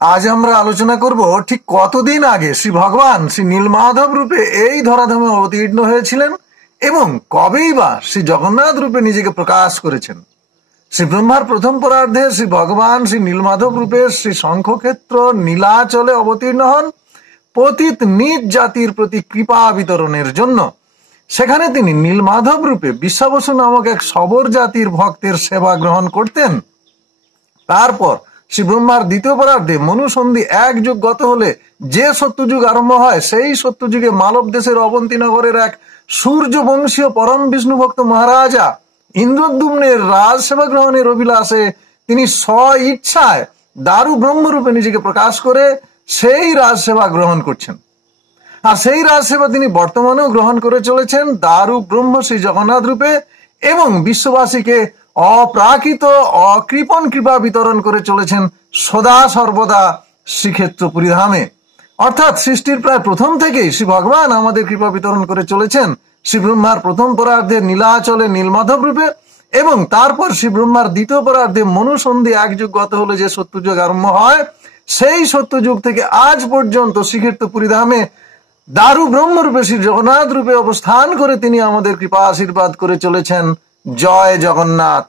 আজ আমরা আলোচনা করব ঠিক কতদিন আগে শ্রী ভগবান শ্রী নীলমাধব রূপে এই ধরাধামে অবতীর্ণ হয়েছিলেন এবং কবেই বা শ্রী জগন্নাথ রূপে নিজেকে প্রকাশ করেছেন। শ্রী ব্রহ্মার প্রথম পরার্ধে শ্রী ভগবান শ্রী নীলমাধব রূপে শ্রী শঙ্খক্ষেত্র নীলাচলে অবতীর্ণ হন পতিত নিজ জাতির প্রতি কৃপা বিতরণের জন্য। সেখানে তিনি নীলমাধব রূপে বিশ্বাবসু নামক এক সবর জাতির ভক্তের সেবা গ্রহণ করতেন। তারপর শ্রী ব্রহ্মার দ্বিতীয় পরার্ধে মনুসন্ধি এক যুগ গত হলে যে সত্যযুগ আরম্ভ হয়, সেই সত্যযুগে মালব দেশের অবন্তীনগরের এক সূর্যবংশীয় পরম বিষ্ণু ভক্ত মহারাজা ইন্দ্রদ্যুম্নের রাজ সেবা গ্রহণের অভিলাষে তিনি স্ব ইচ্ছায় দারু ব্রহ্মরূপে নিজেকে প্রকাশ করে সেই রাজ সেবা গ্রহণ করছেন। আর সেই রাজ সেবা তিনি বর্তমানেও গ্রহণ করে চলেছেন দারু ব্রহ্ম শ্রী জগন্নাথ রূপে এবং বিশ্ববাসীকে অপ্রাকৃত অকৃপণ কৃপা বিতরণ করে চলেছেন সদা সর্বদা শ্রীক্ষেত্র পুরীধামে। অর্থাৎ সৃষ্টির প্রায় প্রথম থেকেই শ্রী ভগবান আমাদের কৃপা বিতরণ করে চলেছেন শ্রী ব্রহ্মার প্রথম পরার্ধে নীলাচলে নীলমাধব রূপে এবং তারপর শ্রী ব্রহ্মার দ্বিতীয় পরার্ধে মনুসন্ধি এক যুগ গত হলে যে সত্যযুগ আরম্ভ হয়, সেই সত্যযুগ থেকে আজ পর্যন্ত শ্রীক্ষেত্র পুরীধামে দারু ব্রহ্মরূপে শ্রী জগন্নাথ রূপে অবস্থান করে তিনি আমাদের কৃপা আশীর্বাদ করে চলেছেন। জয় জগন্নাথ।